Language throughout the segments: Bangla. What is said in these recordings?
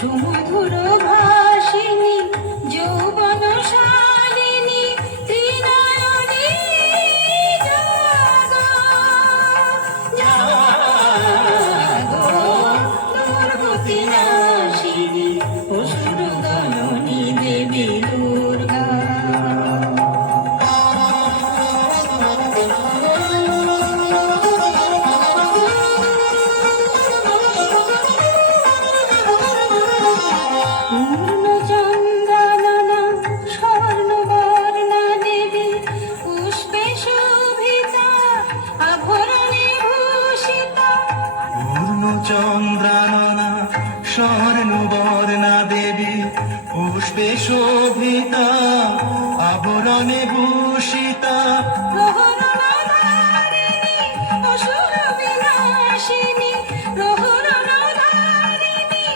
সুমধুর ভাষিণী যৌবন শালিনী ত্রিনয়নী জাগো জাগো দুর্গতি নাশিনী অসুর দলনী দেবী দুর্গা। পূর্ণচন্দ্রাননা স্বর্ণবর্ণা দেবী পুষ্পে শোভিতা আভরণে ভূষিতা। পূর্ণচন্দ্রাননা স্বর্ণবর্ণা দেবী পুষ্পে শোভিতা আভরণে ভূষিতা। প্রহরণধারিণী অসুর বিনাশিনী প্রহরণধারিণী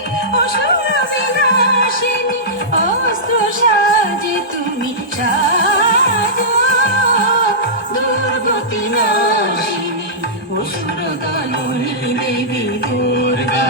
অসুর বিনাশিনী অস্ত্র সাজে তুমি সাজো দুর্গতি নাশিনী অসুর দলনী দেবী দুর্গা।